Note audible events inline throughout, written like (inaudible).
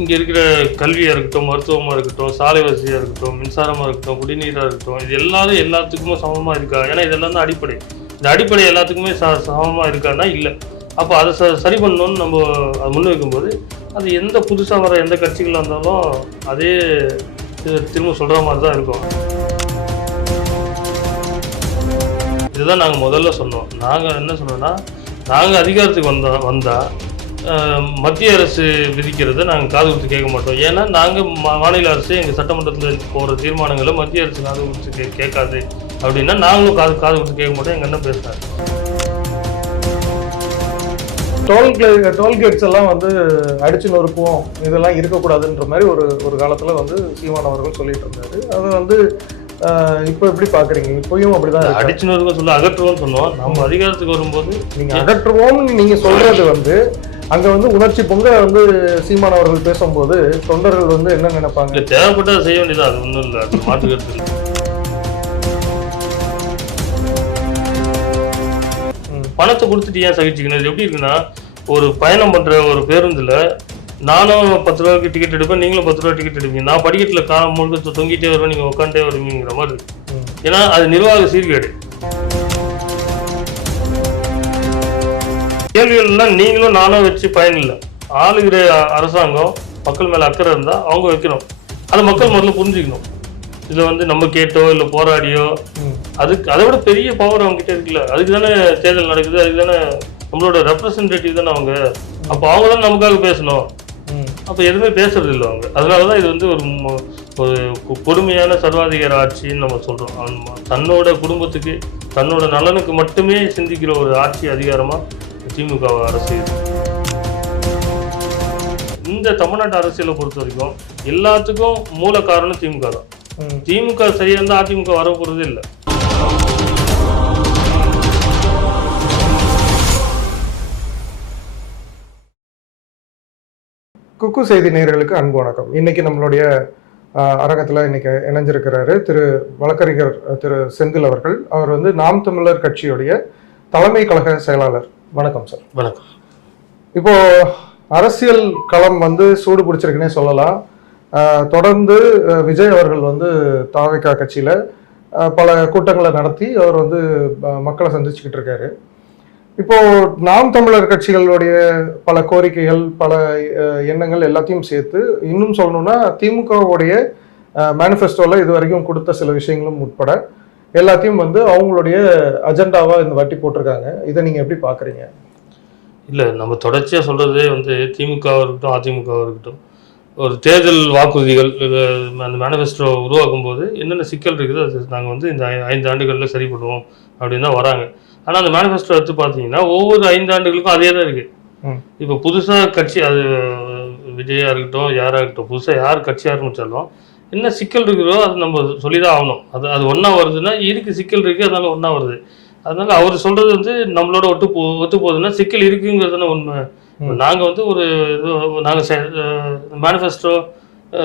இங்கே இருக்கிற கல்வியாக இருக்கட்டும் மருத்துவமாக இருக்கட்டும் சாலை வசதியாக இருக்கட்டும் மின்சாரமாக இருக்கட்டும் குடிநீராக இருக்கட்டும் இது எல்லாரும் எல்லாத்துக்குமே சமமாக இருக்கா? ஏன்னா இதெல்லாம் தான் அடிப்படை. இந்த அடிப்படை எல்லாத்துக்குமே ச சமமாக இருக்கான்னா இல்லை. அப்போ அதை ச சரி பண்ணணும்னு நம்ம அதை முன்வைக்கும்போது அது எந்த புதுசாக வர எந்த கட்சிகளாக இருந்தாலும் அதே திரும்ப சொல்கிற மாதிரி தான் இருக்கும். இதுதான் நாங்கள் முதல்ல சொன்னோம். நாங்கள் என்ன சொன்னோம்னா நாங்கள் அதிகாரத்துக்கு வந்தால் வந்தால் மத்திய அரசு விதிக்கிறத நாங்கள் காது கொடுத்து கேட்க மாட்டோம். ஏன்னா நாங்கள் மாநில அரசு எங்கள் சட்டமன்றத்தில் போகிற தீர்மானங்களை மத்திய அரசு காது கொடுத்து கே கேட்காது. அப்படின்னா நாங்களும் காது காது கொடுத்து கேட்க மாட்டோம். எங்கள் அண்ணன் பேசுனார் டோல் டோல்கேட்ஸ் எல்லாம் வந்து அடிச்சு நொறுக்குவோம். இதெல்லாம் இருக்கக்கூடாதுன்ற மாதிரி ஒரு ஒரு காலத்துல வந்து சீமான் அவர்கள் சொல்லிட்டு இருந்தாரு. அது வந்து இப்போ எப்படி பாக்குறீங்க? இப்பயும் அப்படிதான். அடிச்சுன்னு சொல்ல அகற்றுவோம்னு சொன்னோம். நம்ம அதிகாரத்துக்கு வரும்போது நீங்க அகற்றுவோம்னு நீங்க சொல்றது வந்து அங்க வந்து உணர்ச்சி பொங்க வந்து சீமான் அவர்கள் பேசும்போது தொண்டர்கள் வந்து என்ன நினைப்பாங்க? இல்லை தேவைப்பட்டதை செய்ய வேண்டியது அது ஒன்றும் இல்லை. அது மாற்றுக்கிறது. பணத்தை கொடுத்துட்டு ஏன் சகிச்சுக்கணும்? இது எப்படி இருக்குன்னா ஒரு பயணம் பண்ற ஒரு பேருந்துல நானும் பத்து ரூபாய்க்கு டிக்கெட் எடுப்பேன் நீங்களும் பத்து ரூபா டிக்கெட் எடுப்பீங்க. நான் படிக்கட்டில் காலம் முழுக்க தொங்கிட்டே வருவேன் நீங்க உட்காந்துட்டே வருவீங்கிற மாதிரி இருக்கு. ஏன்னா அது நிர்வாக சீர்கேடு. கேள்விகள்லாம் நீங்களும் நானும் வச்சு பயன் இல்லை ஆளுகிற அரசாங்கம் மக்கள் மேல அக்கறை இருந்தா அவங்க வைக்கணும். அதை மக்கள் முதல்ல புரிஞ்சுக்கணும். இதை வந்து நம்ம கேட்டோ இல்லை போராடியோ. அதுக்கு அதை விட பெரிய பவர் அவங்க கிட்ட இருக்குல்ல. அதுக்கு தானே தேர்தல் நடக்குது அதுக்கு தானே நம்மளோட ரெப்ரசன்டேட்டிவ் தானே அவங்க. அப்போ அவங்க தான் நமக்காக பேசணும். அப்போ எதுவுமே பேசுறது இல்லை அவங்க. அதனால தான் இது வந்து ஒரு ஒரு கொடுமையான சர்வாதிகார ஆட்சின்னு நம்ம சொல்றோம். ஆமா. தன்னோட குடும்பத்துக்கு தன்னோட நலனுக்கு மட்டுமே சிந்திக்கிற ஒரு ஆட்சி அதிகாரமா திமுக அரசு. இருக்கு. இந்த தமிழ்நாட்டு அரசியலை பொறுத்த வரைக்கும் எல்லாத்துக்கும் மூல காரணம் திமுக தான். திமுக சரியா அதிமுக வர போறதே இல்லை. குக்கு செய்தி நேயர்களுக்கு அன்பு வணக்கம். இன்னைக்கு நம்மளுடைய அரங்கத்துல இன்னைக்கு இணைஞ்சிருக்கிறாரு திரு வழக்கறிஞர் திரு செந்தில் அவர்கள். அவர் வந்து நாம் தமிழர் கட்சியுடைய தலைமை கழக செயலாளர். வணக்கம் சார் வணக்கம். இப்போ அரசியல் களம் வந்து சூடு பிடிச்சிருக்குன்னே சொல்லலாம். தொடர்ந்து விஜய் அவர்கள் வந்து தாவேக்கா கட்சியில பல கூட்டங்களை நடத்தி அவர் வந்து மக்களை சந்திச்சுக்கிட்டு இருக்காரு. இப்போ நாம் தமிழர் கட்சிகளுடைய பல கோரிக்கைகள் பல எண்ணங்கள் எல்லாத்தையும் சேர்த்து இன்னும் சொல்லணும்னா திமுகவுடைய மேனிஃபெஸ்டோல இது வரைக்கும் கொடுத்த சில விஷயங்களும் உட்பட எல்லாத்தையும் வந்து அவங்களுடைய அஜெண்டாவா இந்த வாட்டி போட்டிருக்காங்க. இதை நீங்க எப்படி பாக்குறீங்க? இல்லை நம்ம தொடர்ச்சியாக சொல்கிறதே வந்து திமுகவாக இருக்கட்டும் அதிமுகவாக இருக்கட்டும். ஒரு தேர்தல் வாக்குறுதிகள் அந்த மேனிஃபெஸ்டோ உருவாக்கும் போது என்னென்ன சிக்கல் இருக்குது அது நாங்கள் வந்து இந்த ஐந்து ஆண்டுகளில் சரி பண்ணுவோம் அப்படின்னு தான் வராங்க. ஆனால் அந்த மேனிஃபெஸ்டோ எடுத்து பார்த்தீங்கன்னா ஒவ்வொரு ஐந்து ஆண்டுகளுக்கும் அதே தான் இருக்குது. இப்போ புதுசாக கட்சி அது விஜயா இருக்கட்டும் யாராக இருக்கட்டும் புதுசாக யார் கட்சி ஆரம்பித்தாலும் என்ன சிக்கல் இருக்குதோ அது நம்ம சொல்லி தான் ஆகணும். அது அது ஒன்றா வருதுன்னா இருக்கு சிக்கல் இருக்குது அதனால ஒன்றா வருது. அதனால அவர் சொல்றது வந்து நம்மளோட ஒட்டு போ ஒத்து போகுதுன்னா சிக்கல் இருக்குங்கிறது தானே உண்மை. நாங்கள் வந்து ஒரு இது- நாங்க மேனிஃபெஸ்டோ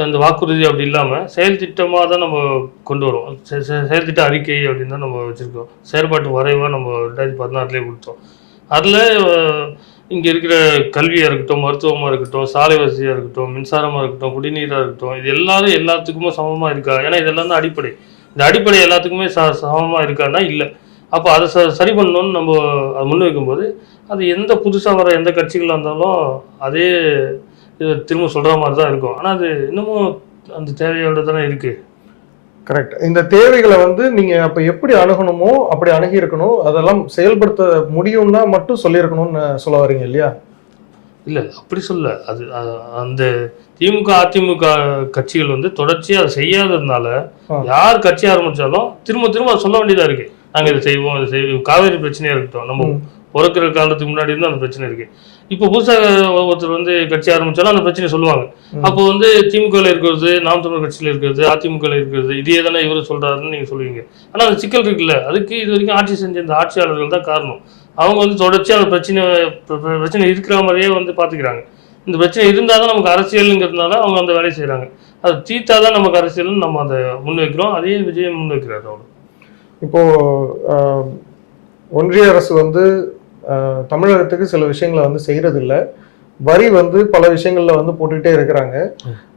இந்த வாக்குறுதி அப்படி இல்லாமல் செயல் திட்டமாக தான் நம்ம கொண்டு வரோம் செ- செ- செயல் திட்ட அறிக்கை அப்படின்னு தான் நம்ம வச்சுருக்கோம். செயல்பாட்டு வரைவாக நம்ம ரெண்டாயிரத்தி பதினாறுலேயே கொடுத்தோம். அதில் இங்கே இருக்கிற கல்வியாக இருக்கட்டும் மருத்துவமாக இருக்கட்டும் சாலை வசதியாக இருக்கட்டும் மின்சாரமாக இருக்கட்டும் குடிநீராக இருக்கட்டும் இது எல்லாரும் எல்லாத்துக்குமே சமமாக இருக்கா? ஏன்னா இதெல்லாம் தான் அடிப்படை. இந்த அடிப்படை எல்லாத்துக்குமே ச சமமாக இருக்கான்னா இல்லை. அப்போ அதை ச சரி பண்ணணும்னு நம்ம அதை முன்வைக்கும்போது அது எந்த புதுசாக வர எந்த கட்சிகளாக இருந்தாலும் அதே திரும்ப சொல்கிற மாதிரி தான் இருக்கும். ஆனால் அது இன்னமும் அந்த தேவையோட தானே இருக்குது கரெக்ட் இந்த தேவைகளை வந்து நீங்க அப்ப எப்படி அணுகணுமோ அப்படி அணுகி இருக்கணும் அதெல்லாம் செயல்படுத்த முடியும்னா மட்டும் சொல்லியிருக்கணும்னு சொல்ல வரீங்க இல்லையா? இல்லை அப்படி சொல்ல. அது அந்த திமுக அதிமுக கட்சிகள் வந்து தொடர்ச்சியாக அதை செய்யாததுனால. யார் கட்சி ஆரம்பிச்சாலும் திரும்ப திரும்ப அதை சொல்ல வேண்டியதாக இருக்குது நாங்கள் இதை செய்வோம் இதை செய்வோம். காவேரி பிரச்சனையாக இருக்கட்டும். நம்ம. பிறக்கிற காலத்துக்கு முன்னாடி இருந்து அந்த பிரச்சனை இருக்கு. இப்போ புதுசாக ஒருத்தர் வந்து கட்சி ஆரம்பிச்சாலும் அந்த பிரச்சனையை சொல்லுவாங்க. அப்போ வந்து திமுகவில் இருக்கிறது நாம் தமிழர் கட்சியில் இருக்கிறது அதிமுகவில் இருக்கிறது இதே தானே இவர் சொல்றாருன்னு நீங்க சொல்லுவீங்க. ஆனா அந்த சிக்கல் இருக்குல்ல அதுக்கு இது வரைக்கும் ஆட்சி செஞ்ச இந்த ஆட்சியாளர்கள் தான் காரணம். அவங்க வந்து தொடர்ச்சியாக அந்த பிரச்சனை பிர- பிர- பிரச்சனை இருக்கிற மாதிரியே வந்து பார்த்துக்கிறாங்க இந்த பிரச்சனை இருந்தால் தான் நமக்கு அரசியலுங்கிறதுனால அவங்க அந்த வேலையை செய்கிறாங்க அது தீர்த்தா தான் நமக்கு அரசியல்னு நம்ம அதை முன்வைக்கிறோம். அதே விஜயம் முன்வைக்கிறாரு அவர். இப்போ ஆஹ், ஒன்றிய அரசு வந்து தமிழகத்துக்கு சில விஷயங்களை வந்து செய்கிறதில்ல வரி வந்து பல விஷயங்களில் வந்து போட்டுக்கிட்டே இருக்கிறாங்க.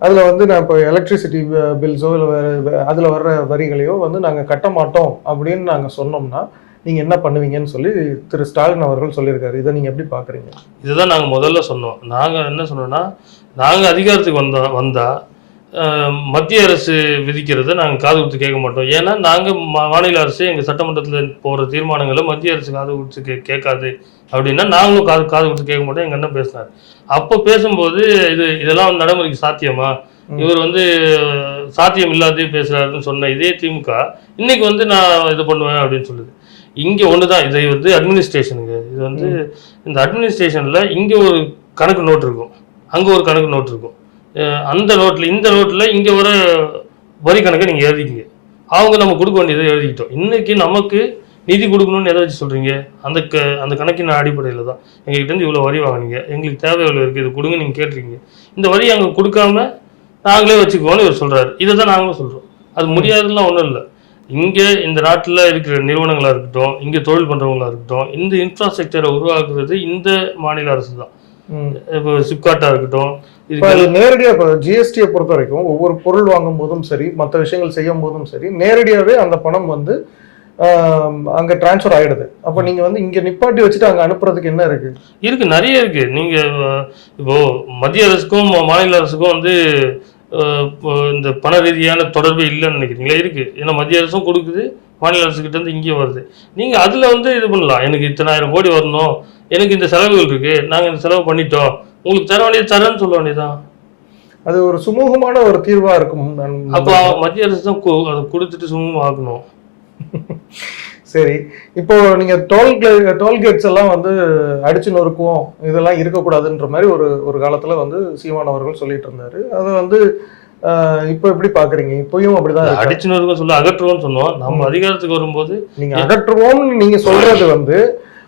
அதில் வந்து நான் இப்போ எலக்ட்ரிசிட்டி பில்ஸோ இல்லை வேறு அதில் வர்ற வரிகளையோ வந்து நாங்கள் கட்ட மாட்டோம் அப்படின்னு நாங்கள் சொன்னோம்னா நீங்கள் என்ன பண்ணுவீங்கன்னு சொல்லி திரு ஸ்டாலின் அவர்கள் சொல்லியிருக்காரு. இதை நீங்கள் எப்படி பார்க்குறீங்க இதுதான் நாங்கள் முதல்ல சொன்னோம். நாங்கள் என்ன சொன்னோம்னா நாங்கள் அதிகாரத்துக்கு வந்தோம் வந்தால் மத்திய அரசு விதிக்கிறத நாங்கள் காது கொடுத்து கேட்க மாட்டோம். ஏன்னா நாங்கள் மாநில அரசு எங்கள் சட்டமன்றத்தில் போகிற தீர்மானங்களை மத்திய அரசு காது கொடுத்து கே கேட்காது. அப்படின்னா நாங்களும் காது காது கொடுத்து கேட்க மாட்டோம். எங்கள் அண்ணன் பேசினார். அப்போ பேசும்போது இது இதெல்லாம் நடைமுறைக்கு சாத்தியமா? ம். இவர் வந்து சாத்தியம் இல்லாதே பேசுறாருன்னு சொன்ன இதே திமுக இன்னைக்கு வந்து நான் இது பண்ணுவேன் அப்படின்னு சொல்லுது. இங்கே ஒன்று தான் இதை வந்து அட்மினிஸ்ட்ரேஷனுங்க இது வந்து இந்த அட்மினிஸ்ட்ரேஷனில் இங்கே ஒரு கணக்கு நோட் இருக்கும். அங்கே ஒரு கணக்கு நோட் இருக்கும். அந்த நோட்டில் இந்த நோட்டில் இங்கே வர வரி கணக்கை நீங்கள் எழுதிக்கிங்க. அவங்க நம்ம கொடுக்க வேண்டியதை எழுதிக்கிட்டோம். இன்னைக்கு நமக்கு நிதி கொடுக்கணும்னு எதை வச்சு சொல்கிறீங்க அந்த க அந்த கணக்கின் அடிப்படையில் தான். எங்ககிட்ட இருந்து இவ்வளோ வரி வாங்குனீங்க. எங்களுக்கு தேவை எவ்வளோ இருக்குது இது கொடுங்க நீங்கள் கேட்டிருக்கீங்க. இந்த வரி அங்கே கொடுக்காம நாங்களே வச்சுக்குவோம்னு இவர் சொல்கிறாரு இதை தான் நாங்களும் சொல்கிறோம் அது முடியாதுலாம் ஒன்றும் இல்லை. இங்கே இந்த நாட்டில் இருக்கிற நிறுவனங்களாக இருக்கட்டும் இங்கே தொழில் பண்ணுறவங்களா இருக்கட்டும் இந்த இன்ஃப்ராஸ்ட்ரக்சரை உருவாக்குறது இந்த மாநில அரசு தான். இப்போ சிப்காட்டாக இருக்கட்டும் இப்ப இதுக்கு அது நேரடியா இப்போ ஜிஎஸ்டியை பொறுத்த வரைக்கும் ஒவ்வொரு பொருள் வாங்கும் போதும் சரி மற்ற விஷயங்கள் செய்யும் போதும் சரி நேரடியாவே அந்த பணம் வந்து அங்க டிரான்ஸ்ஃபர் ஆயிடுது. அப்ப நீங்க வந்து இங்க நிப்பாட்டி வச்சுட்டு அங்க அனுப்புறதுக்கு என்ன இருக்கு? இருக்கு நிறைய இருக்கு. நீங்க அஹ், இப்போ மத்திய அரசுக்கும் மாநில அரசுக்கும் வந்து இந்த பண ரீதியான தொடர்பு இல்லைன்னு நினைக்கிறீங்களா? இருக்கு. ஏன்னா மத்திய அரசும் கொடுக்குது மாநில அரசு கிட்ட இருந்து இங்கேயும் வருது. நீங்க அதுல வந்து இது பண்ணலாம். எனக்கு இத்தனாயிரம் கோடி வரணும். எனக்கு இந்த செலவுகள் இருக்கு. நாங்க இந்த செலவு பண்ணிட்டோம். உங்களுக்கு தர வேண்டியது தரேன்னு சொல்ல வேண்டியதுதான் அது ஒரு சுமூகமான ஒரு தீர்வா இருக்கும். அப்போ மத்திய அரசு தான் அதை கொடுத்துட்டு சும்மா ஆக்கணும். (laughs) சரி. இப்போ நீங்க டோல் டோல்கேட்ஸ் எல்லாம் வந்து அடிச்சு நொறுக்குவோம். இதெல்லாம் இருக்கக்கூடாதுன்ற மாதிரி ஒரு ஒரு காலத்துல வந்து சீமான் அவர்கள் சொல்லிட்டு இருந்தாரு. அதை வந்து இப்போ எப்படி பாக்குறீங்க? இப்பயும் அப்படிதான் இருக்கா? அடிச்சுன்னு சொல்ல அகற்றுவோம்னு சொன்னோம். நம்ம அதிகாரத்துக்கு வரும்போது நீங்க அகற்றுவோம்னு நீங்க சொல்றது வந்து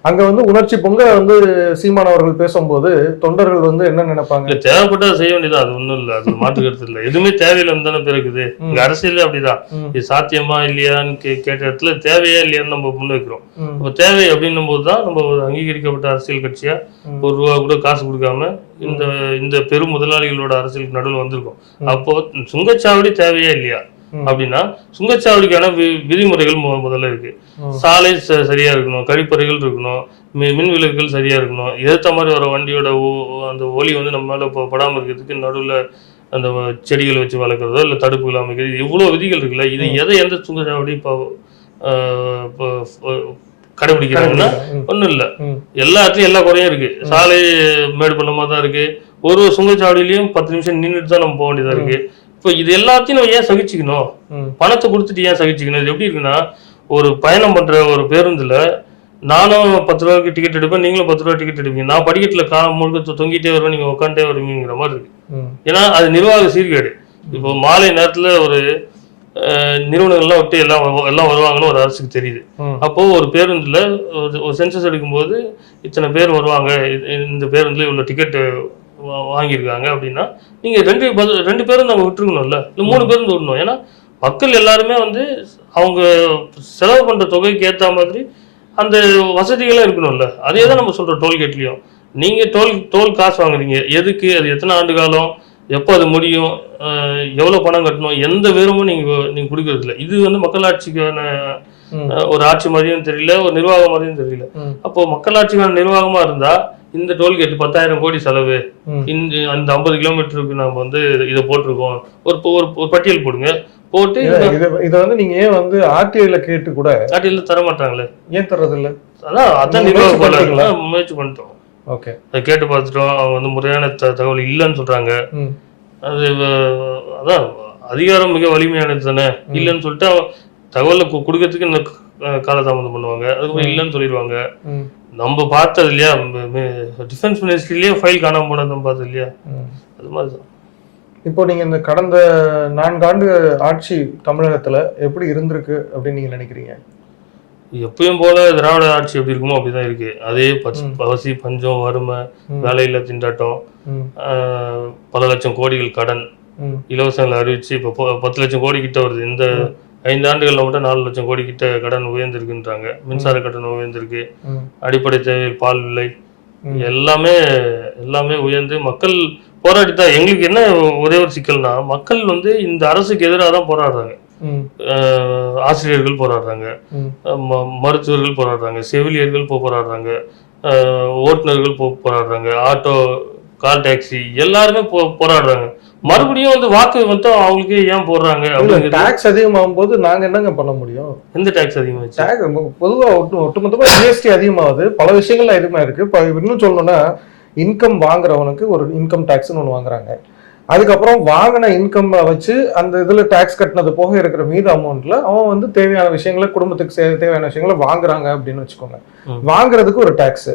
அங்க வந்து உணர்ச்சி பொங்க வந்து சீமான் அவர்கள் பேசும்போது தொண்டர்கள் வந்து என்ன நினைப்பாங்க? இல்ல தேவைப்பட்டதை செய்ய வேண்டியது அது ஒண்ணும் இல்ல. அது மாற்று கருத்து இல்ல. எதுவுமே தேவையில்லைன்னு தானே பிறகுது. இங்க அரசியல் அப்படிதான். இது சாத்தியமா இல்லையான்னு கேட்ட இடத்துல தேவையா இல்லையான்னு நம்ம முன்வைக்கிறோம் ம், இப்போ தேவை அப்படின்னும் போது தான் நம்ம ஒரு அங்கீகரிக்கப்பட்ட அரசியல் கட்சியா. ஒரு ரூபா கூட காசு கொடுக்காம இந்த இந்த பெரும் முதலாளிகளோட அரசியலுக்கு நடுவில் வந்திருக்கோம். அப்போ சுங்கச்சாவடி தேவையா இல்லையா. அப்படின்னா சுங்கச்சாவடிக்கான வி- விதிமுறைகள் முதல்ல இருக்கு. சாலை சரியா இருக்கணும் கழிப்பறைகள் இருக்கணும் மின் விளக்குகள் சரியா இருக்கணும் ஏத்த மாதிரி வர வண்டியோட அந்த ஒலி வந்து நம்ம மேல ப- படாம இருக்கிறதுக்கு நடுவுல அந்த செடிகள் வச்சு வளர்க்குறதோ இல்லை தடுப்புகள் அமைக்கிறது இவ்வளோ விதிகள் இருக்குல்ல இது எதை எந்த சுங்கச்சாவடி இப்போ கடைபிடிக்கிறாங்கன்னா ஒன்றும் இல்லை. ம், எல்லா இடத்துலையும் எல்லா குறையும் இருக்கு. சாலை மேடு பண்ணமா தான் இருக்கு. ஒரு ஒரு சுங்கச்சாவடியிலையும் பத்து நிமிஷம் நின்றுட்டு தான் நம்ம போக வேண்டியதா இருக்கு. இப்போ இது எல்லாத்தையும் நம்ம ஏன் சகிச்சுக்கணும்? பணத்தை கொடுத்துட்டு ஏன் சகிச்சுக்கணும்? இது எப்படி இருக்குன்னா ஒரு பயணம் பண்ற ஒரு பேருந்துல நானும் பத்து ரூபாய்க்கு டிக்கெட் எடுப்பேன் நீங்களும் பத்து ரூபா டிக்கெட் எடுப்பீங்க. நான் படிக்கட்டுல காலம் முழுக்க தொங்கிட்டே வருவேன் நீங்க உட்காந்துட்டே வருவீங்கிற மாதிரி இருக்கு. ஏன்னா அது நிர்வாக சீர்கேடு. இப்போ மாலை நேரத்துல ஒரு நிறுவனங்கள்லாம் விட்டு எல்லாம் எல்லாம் வருவாங்கன்னு ஒரு அரசுக்கு தெரியுது. அப்போ ஒரு பேருந்துல ஒரு சென்சஸ் எடுக்கும்போது இத்தனை பேர் வருவாங்க இந்த பேருந்துல இவ்வளவு டிக்கெட் வாங்கியிருக்காங்க அப்படின்னா நீங்க ரெண்டு பஸ்- ரெண்டு பேருந்து அங்க விட்டுருக்கணும்ல. இல்லை மூணு பேருந்து விடணும். ஏன்னா மக்கள் எல்லாருமே வந்து அவங்க செலவு பண்ற தொகைக்கு ஏத்த மாதிரி அந்த வசதிகளும் இருக்கணும்ல. அதே தான் நம்ம சொல்றோம் டோல்கேட்லயும். நீங்க டோல் டோல் காசு வாங்குறீங்க. எதுக்கு? அது எத்தனை ஆண்டு காலம்? எப்போ அது முடியும்? அஹ் எவ்வளவு பணம் கட்டணும்? எந்த விவரமும் நீங்க நீங்க கொடுக்கறது இல்லை. இது வந்து மக்களாட்சிக்கான ஒரு ஆட்சி மாதிரியும் தெரியல ஒரு நிர்வாகம் மாதிரியும் தெரியல. அப்போ மக்களாட்சிக்கான நிர்வாகமா இருந்தா இந்த டோல்கேட் பத்தாயிரம் கோடி செலவு. இந்த அந்த ஐம்பது கிலோமீட்டருக்கு நம்ம வந்து இதை போட்டிருக்கோம். ஒரு ஒரு பட்டியல் போடுங்க. போட்டு இத வந்து நீங்க ஏன் வந்து ஆர்டிஐல கேட்டு கூட காட்டியில் தர மாட்டாங்களே? ஏன் தர்றது இல்ல அதான் அதான் நிர்வாக? பாலர் முயற்சி பண்ணிட்டோம் ஓகே. அதை கேட்டு பார்த்துட்டோம். அவங்க வந்து முறையான தகவல் இல்லைன்னு சொல்றாங்க. அது அதான் அதிகாரம் மிக வலிமையானது தானே? இல்லைன்னு சொல்லிட்டு தகவலை கொடுக்கறதுக்கு காலதாமதம் பண்ணுவாங்க. அதுக்கப்புறம் இல்லைன்னு சொல்லிடுவாங்க. நம்ம பார்த்தது இல்லையா? டிஃபென்ஸ் மினிஸ்ட்ரிலேயே ஃபைல் காணாம போனது நம்ம பார்த்தது இல்லையா. அது மாதிரி தான். இப்போ நீங்க இந்த கடந்த நான்காண்டு ஆட்சி தமிழகத்துல எப்படி இருந்திருக்கு அப்படின்னு நீங்க நினைக்கிறீங்க? எப்பயும் போல திராவிட ஆட்சி எப்படி இருக்குமோ அப்படிதான் இருக்கு. அதே பச் பஞ்சம் வறுமை வேலையில்லா திண்டாட்டம் பல லட்சம் கோடிகள் கடன் இலவசங்களை அறிவிச்சு இப்போ பத்து லட்சம் கோடி கிட்ட வருது. இந்த ஐந்து ஆண்டுகள்ல மட்டும் நாலு லட்சம் கோடி கிட்ட கடன் உயர்ந்திருக்குன்றாங்க. மின்சார கட்டணம் உயர்ந்திருக்கு. அடிப்படை தேவை பால் விலை. எல்லாமே எல்லாமே உயர்ந்து மக்கள் போராடி தான். எங்களுக்கு என்ன ஒரே ஒரு சிக்கல்னா மக்கள் வந்து இந்த அரசுக்கு எதிராக தான் போராடுறாங்க. ஆசிரியர்கள் போராடுறாங்க. மருத்துவர்கள் போராடுறாங்க. செவிலியர்கள் போராடுறாங்க. ஓட்டுநர்கள் போ போராடுறாங்க. ஆட்டோ கால் டாக்ஸி எல்லாருமே போ போராடுறாங்க. மறுபடியும் வந்து வாக்கு மட்டும் அவங்களுக்கு ஏன் போடுறாங்க டாக்ஸ் அதிகமாகும் போது நாங்க என்னங்க பண்ண முடியும்? எந்த டாக்ஸ் அதிகமாச்சு டேக் பொதுவா ஒட்டு ஒட்டுமொத்தமா ஜிஎஸ்டி அதிகமாகுது. பல விஷயங்கள்ல அதிகமா இருக்கு. இப்ப இன்னும் சொல்லணும்னா இன்கம் வாங்குறவனுக்கு ஒரு இன்கம் டேக்ஸ்னு ஒன்று வாங்குறாங்க. அதுக்கப்புறம் வாங்கின இன்கம் வச்சு அந்த இதுல டேக்ஸ் கட்டினது போக இருக்கிற மீத அமௌண்ட்ல அவன் வந்து தேவையான விஷயங்களை குடும்பத்துக்கு தேவையான விஷயங்களை வாங்குறாங்க அப்படின்னு வச்சுக்கோங்க. வாங்குறதுக்கு ஒரு டேக்ஸ்.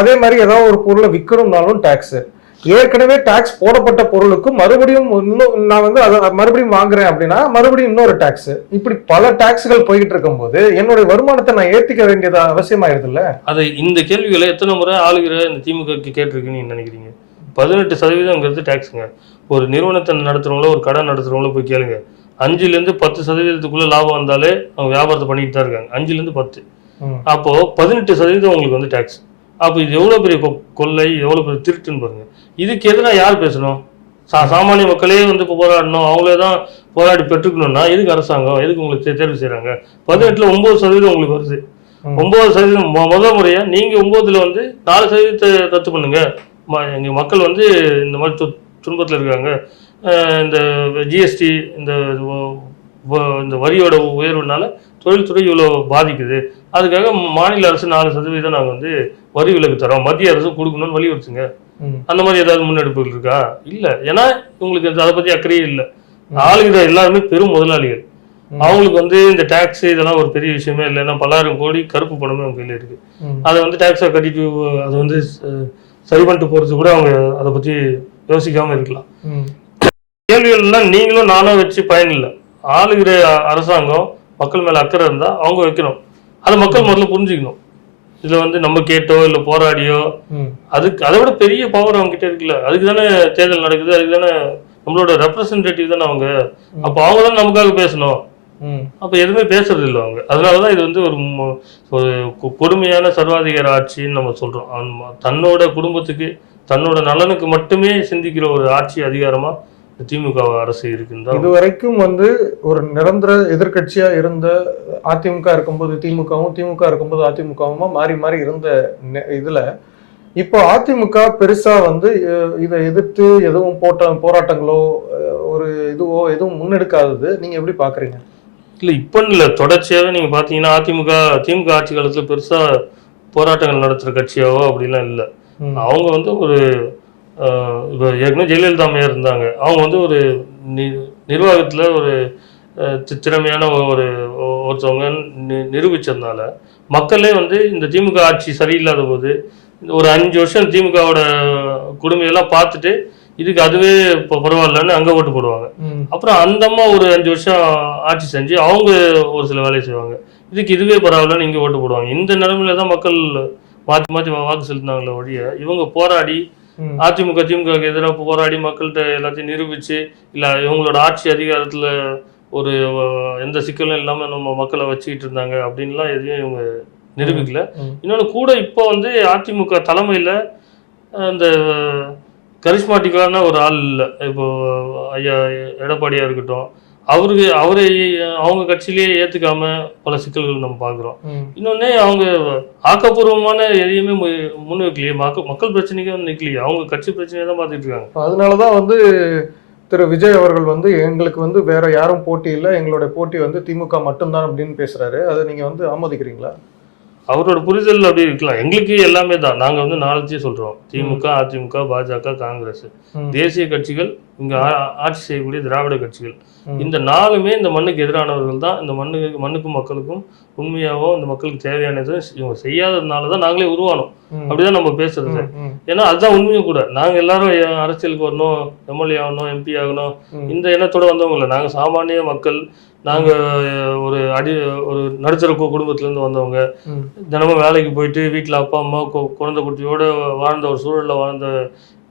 அதே மாதிரி ஏதாவது ஒரு பொருளை விற்கணும்னாலும் டேக்ஸ் ஏற்கனவே டாக்ஸ் போடப்பட்ட பொருளுக்கு மறுபடியும் இன்னும் நான் வந்து அதை மறுபடியும் வாங்குறேன் அப்படின்னா மறுபடியும் இன்னொரு டாக்ஸ் இப்படி பல டாக்ஸ்கள் போய்கிட்டு இருக்கும்போது என்னுடைய வருமானத்தை நான் ஏத்திக்க வேண்டியது அவசியமாயிருது இல்ல அதை இந்த கேள்விகளை எத்தனை முறை ஆளுகிற இந்த திமுக கேட்டிருக்குன்னு நினைக்கிறீங்க? பதினெட்டு சதவீதங்கிறது டாக்ஸுங்க ஒரு நிறுவனத்தை நடத்துறவங்களோ ஒரு கடை நடத்துறவங்களோ போய் கேளுங்க. அஞ்சுல இருந்து பத்து சதவீதத்துக்குள்ள லாபம் வந்தாலே அவங்க வியாபாரத்தை பண்ணிட்டு தான் இருக்காங்க. அஞ்சுல இருந்து பத்து அப்போ பதினெட்டு சதவீதம் உங்களுக்கு வந்து டாக்ஸ் அப்போ இது எவ்வளவு பெரிய கொள்ளை எவ்வளவு பெரிய திருட்டுன்னு பாருங்க. இதுக்கு எதிராக யார் பேசணும்? சா சாமானிய மக்களே வந்து இப்போ போராடணும். அவங்களே தான் போராடி பெற்றுக்கணும்னா எதுக்கு அரசாங்கம்? எதுக்கு உங்களுக்கு தேர்வு செய்றாங்க? பதினெட்டுல ஒன்பது சதவீதம் உங்களுக்கு வருது. ம். ஒன்பது சதவீதம் முதல் முறையா நீங்க ஒன்பதுல வந்து நாலு சதவீதத்தை ரத்து பண்ணுங்க. ம- எங்க மக்கள் வந்து இந்த மாதிரி து துன்பத்தில் இருக்காங்க. இந்த ஜிஎஸ்டி இந்த இந்த வரியோட உயர்வுனால தொழில்துறை இவ்வளோ பாதிக்குது. அதுக்காக மாநில அரசு நாலு சதவீதம் நாங்கள் வந்து வரி விலக்கு தரோம் மத்திய அரசு கொடுக்கணும்னு வலியுறுத்துங்க. அந்த மாதிரி ஏதாவது முன்னெடுப்புகள் இருக்கா? இல்லை. ஏன்னா உங்களுக்கு அதை பற்றி அக்கறையே இல்லை. ஆளுகிற எல்லாருமே பெரும் முதலாளிகள். அவங்களுக்கு வந்து இந்த டாக்ஸ் இதெல்லாம் ஒரு பெரிய விஷயமே இல்லை. ஏன்னா பல்லாயிரம் கோடி கருப்பு பணமே அவங்க கையில் இருக்கு. அதை வந்து டாக்ஸை கட்டிட்டு அதை வந்து சரி பண்ணிட்டு போகிறது கூட அவங்க அதை பற்றி யோசிக்காம இருக்கலாம். ம். கேள்விகள் எல்லாம் நீங்களும் நானும் வச்சு பயன் இல்லை. ஆளுகிற அரசாங்கம் மக்கள் மேல அக்கறை இருந்தா அவங்க வைக்கணும். அதை மக்கள் முதல்ல புரிஞ்சுக்கணும். இதுல வந்து நம்ம கேட்டோ இல்ல போராடியோ. அதுக்கு அதை விட பெரிய பவர் அவங்க கிட்ட இருக்குல்ல. அதுக்கு தானே தேர்தல் நடக்குது அதுக்கு தானே நம்மளோட ரெப்ரசன்டேட்டிவ் தானே அவங்க. அப்போ அவங்க தான் நமக்காக பேசணும். அப்ப எதுவுமே பேசுறது இல்லை அவங்க. அதனாலதான் இது வந்து ஒரு ஒரு கொடுமையான சர்வாதிகார ஆட்சின்னு நம்ம சொல்றோம். தன்னோட குடும்பத்துக்கு தன்னோட நலனுக்கு மட்டுமே சிந்திக்கிற ஒரு ஆட்சி அதிகாரமா திமுக அரசு இருக்குன்னு தான் இதுவரைக்கும் வந்து ஒரு நிரந்தர எதிர்க்கட்சியா இருந்த அதிமுக இருக்கும்போது திமுகவும் திமுக இருக்கும்போது அதிமுகவும் மாறி மாறி இருந்த இதுல இப்போ அதிமுக பெருசா வந்து இதை எதிர்த்து எதுவும் போட்ட போராட்டங்களோ ஒரு இதுவோ எதுவும் முன்னெடுக்காதது. நீங்க எப்படி பாக்குறீங்க? இல்ல இப்ப இல்ல. தொடர்ச்சியாவே நீங்க பாத்தீங்கன்னா அதிமுக திமுக ஆட்சி காலத்துல பெருசா போராட்டங்கள் நடத்துற கட்சியாவோ அப்படிலாம் இல்ல. அவங்க வந்து ஒரு இப்ப ஏற்கனவே ஜெயலலிதா அம்மையார் இருந்தாங்க அவங்க வந்து ஒரு நி- நிர்வாகத்துல ஒரு திறமையான ஒரு ஒருத்தவங்க நி- நிரூபிச்சதுனால மக்களே வந்து இந்த திமுக ஆட்சி சரியில்லாத போது ஒரு அஞ்சு வருஷம் திமுகவோட கொடுமையெல்லாம் பார்த்துட்டு இதுக்கு அதுவே இப்போ பரவாயில்லன்னு அங்க ஓட்டு போடுவாங்க. அப்புறம் அந்த அம்மா ஒரு அஞ்சு வருஷம் ஆட்சி செஞ்சு அவங்க ஒரு சில வேலையை செய்வாங்க இதுக்கு இதுவே பரவாயில்லன்னு இங்கே ஓட்டு போடுவாங்க இந்த நிலைமையில தான் மக்கள் மாற்றி மாற்றி வாக்கு செலுத்தினாங்களே ஒழிய இவங்க போராடி. அதிமுக திமுக எதிராக போராடி மக்கள்கிட்ட எல்லாத்தையும் நிரூபிச்சு இல்லை இவங்களோட ஆட்சி அதிகாரத்தில் ஒரு எந்த சிக்கலும் இல்லாமல் நம்ம மக்களை வச்சுக்கிட்டு இருந்தாங்க அப்படின்லாம் எதையும் இவங்க நிரூபிக்கல. இன்னொன்று கூட இப்போ வந்து அதிமுக தலைமையில் அந்த கரிஸ்மாட்டிக்கான ஒரு ஆள் இல்லை. இப்போ ஐயா எடப்பாடியா இருக்கட்டும் அவருக்கு அவரை அவங்க கட்சியிலேயே ஏற்றுக்காம பல சிக்கல்கள் நம்ம பார்க்குறோம். ம். இன்னொன்னே அவங்க ஆக்கப்பூர்வமான எதையுமே முன் வைக்கலையே மக்கள் மக்கள் பிரச்சனைக்கு நிற்கலையே. அவங்க கட்சி பிரச்சனையை தான் பார்த்துட்டு இருக்காங்க. அதனாலதான் வந்து திரு விஜய் அவர்கள் வந்து எங்களுக்கு வந்து வேற யாரும் போட்டி இல்லை. எங்களுடைய போட்டி வந்து திமுக மட்டும்தான் அப்படின்னு பேசுறாரு. அதை நீங்க வந்து ஆமோதிக்கிறீங்களா? அவரோட புரிதல் அப்படி இருக்கலாம். எங்களுக்கு எல்லாமே தான். நாங்கள் வந்து நாலத்தையும் சொல்கிறோம் திமுக அதிமுக பாஜக காங்கிரஸ். தேசிய கட்சிகள் இங்கே ஆட்சி செய்யக்கூடிய திராவிட கட்சிகள். இந்த நாலுமே இந்த மண்ணுக்கு எதிரானவர்கள் தான். இந்த மண்ணுக்கு மண்ணுக்கும் மக்களுக்கும் உண்மையாகவும் இந்த மக்களுக்கு தேவையானது இவங்க செய்யாததுனால தான் நாங்களே உருவானோம். அப்படிதான் நம்ம பேசுறது. ஏன்னா அதுதான் உண்மையும் கூட. நாங்கள் எல்லாரும் அரசியலுக்கு வரணும். எம்எல்ஏ ஆகணும் எம்பி ஆகணும். இந்த எண்ணத்தோட வந்தவங்க இல்லை. நாங்கள் சாமானிய மக்கள் நாங்கள் ஒரு அடி ஒரு நடுத்தர குடும்பத்திலேருந்து வந்தவங்க. தினமும் வேலைக்கு போயிட்டு வீட்டில் அப்பா அம்மா குழந்தை குட்டியோட வாழ்ந்த ஒரு சூழலில் வாழ்ந்த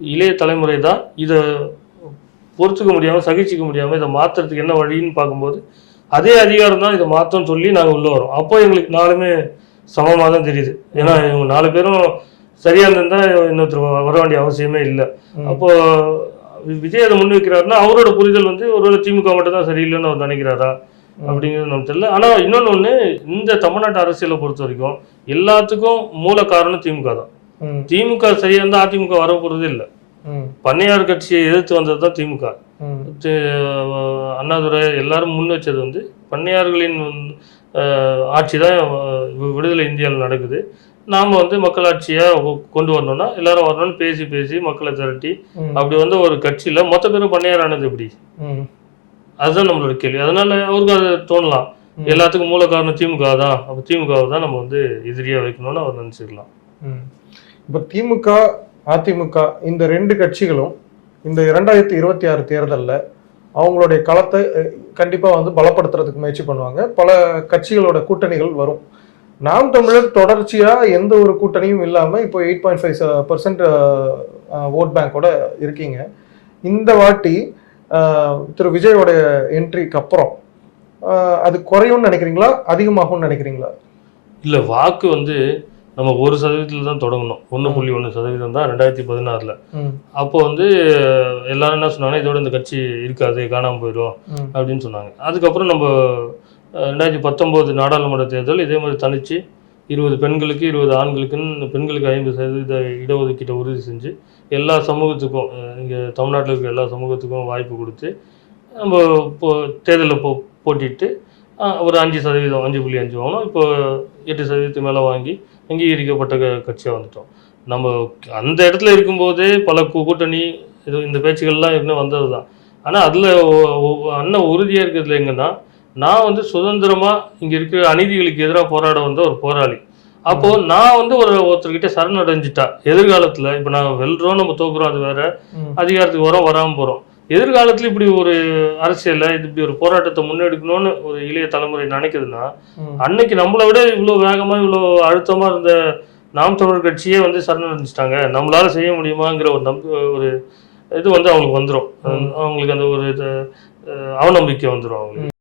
இளைய தலைமுறை தான் இதை பொறுத்துக்க முடியாமல் சகிச்சுக்க முடியாமல் இதை மாற்றுறதுக்கு என்ன வழின்னு பார்க்கும்போது அதே அதிகாரம் தான் இதை மாற்றோம்னு சொல்லி நாங்கள் உள்ள வரோம் அப்போ எங்களுக்கு நாலுமே சமமாக தான் தெரியுது ஏன்னா இவங்க நாலு பேரும் சரியா இருந்தா இன்னொருத்தர் வர வேண்டிய அவசியமே இல்லை ம். விஜய் அதை முன் வைக்கிறாருன்னா அவரோட புரிதல் வந்து ஒருவேளை திமுக மட்டும் தான் சரியில்லைன்னு அவர் நினைக்கிறாரா? அப்படிங்கிறது நமக்கு தெரியல. ஆனா இன்னொன்னு ஒண்ணு இந்த தமிழ்நாட்டு அரசியலை பொறுத்த வரைக்கும் எல்லாத்துக்கும் மூல காரணம் திமுக தான். திமுக சரியா இருந்தா அதிமுக வர போறது இல்லை பண்ணையார் கட்சியை எதிர்த்து வந்தது தான் திமுக. அண்ணாதுரை எல்லாரும் முன் வச்சது வந்து பண்ணையார்களின் ஆட்சி தான் விடுதலை இந்தியாவில் நடக்குது. நாம் வந்து மக்களாட்சியை கொண்டு வரணும்னா எல்லாரும் வரணும்னு பேசி பேசி மக்களை திரட்டி அப்படி வந்து ஒரு கட்சியில் மொத்த பேரும் பண்ணையார் ஆனது எப்படி அதுதான் நம்மளோட கேள்வி. அதனால அவருக்கு அது தோணலாம். எல்லாத்துக்கும் மூல காரணம் திமுக தான். அப்போ திமுகவை தான் நம்ம வந்து எதிரியா வைக்கணும்னு அவர் நினச்சிக்கலாம். இப்ப திமுக அதிமுக இந்த ரெண்டு கட்சிகளும் இந்த இரண்டாயிரத்தி இருபத்தி ஆறு தேர்தல்ல அவங்களுடைய களத்தை அஹ், கண்டிப்பா வந்து பலப்படுத்துறதுக்கு முயற்சி பண்ணுவாங்க. பல கட்சிகளோட கூட்டணிகள் வரும். நாம் தமிழர் தொடர்ச்சியா எந்த ஒரு கூட்டணியும் இல்லாம இப்போ eight point five percent vote பேங்கோட இருக்கீங்க. இந்த வாட்டி திரு விஜயோட என்ட்ரிக்கு அப்புறம் அது குறையும்னு நினைக்கிறீங்களா? அதிகமாகும்னு நினைக்கிறீங்களா? இல்லை வாக்கு வந்து நம்ம ஒரு சதவீதத்தில் தான் தொடங்கணும். ஒன்று புள்ளி ஒன்று சதவீதம் தான் ரெண்டாயிரத்தி பதினாறில். அப்போ வந்து எல்லாரும் என்ன சொன்னாங்க இதோட இந்த கட்சி இருக்காது காணாமல் போயிடும் அப்படின்னு சொன்னாங்க. அதுக்கப்புறம் நம்ம ரெண்டாயிரத்தி பத்தொம்போது நாடாளுமன்ற தேர்தல் இதே மாதிரி தனிச்சு இருபது பெண்களுக்கு இருபது ஆண்களுக்குன்னு பெண்களுக்கு ஐம்பது சதவீத இடஒதுக்கீட்டை உறுதி செஞ்சு எல்லா சமூகத்துக்கும் இங்கே தமிழ்நாட்டில் இருக்கிற எல்லா சமூகத்துக்கும் வாய்ப்பு கொடுத்து நம்ம இப்போ தேர்தலில் போ போட்டிட்டு ஒரு அஞ்சு சதவீதம் அஞ்சு புள்ளி அஞ்சு வாங்கினோம் இப்போ எட்டு சதவீதத்துக்கு மேலே வாங்கி அங்கீகரிக்கப்பட்ட க- கட்சியாக வந்துட்டோம். நம்ம அந்த இடத்துல இருக்கும்போதே பல கூட்டணி இது இந்த பேச்சுக்கள்லாம் இன்னும் வந்தது தான் ஆனால் அதில் அண்ணன் உறுதியாக இருக்கிறதுல எங்கன்னா நான் வந்து சுதந்திரமாக இங்கே இருக்கிற அநீதிகளுக்கு எதிராக போராட வந்த ஒரு போராளி. அப்போ நான் வந்து ஒரு ஒருத்தர்கிட்ட சரணடைஞ்சிட்டா. எதிர்காலத்தில் இப்போ நான் வெல்றோம் நம்ம தோக்குறோம் அது வேற. அதிகாரத்துக்கு வரோம் வராமல் போகிறோம் எதிர்காலத்தில் இப்படி ஒரு அரசியலில் இது இப்படி ஒரு போராட்டத்தை முன்னெடுக்கணும்னு ஒரு இளைய தலைமுறை நினைக்குதுன்னா. அன்னைக்கு நம்மளை விட இவ்வளோ வேகமாக இவ்வளோ அழுத்தமாக இருந்த நாம் தமிழர் கட்சியே வந்து சரணடைஞ்சிட்டாங்க. நம்மளால செய்ய முடியுமாங்கிற ஒரு நம்ப ஒரு இது வந்து அவங்களுக்கு வந்துடும் அவங்களுக்கு அந்த ஒரு அவநம்பிக்கை வந்துடும் அவங்களுக்கு.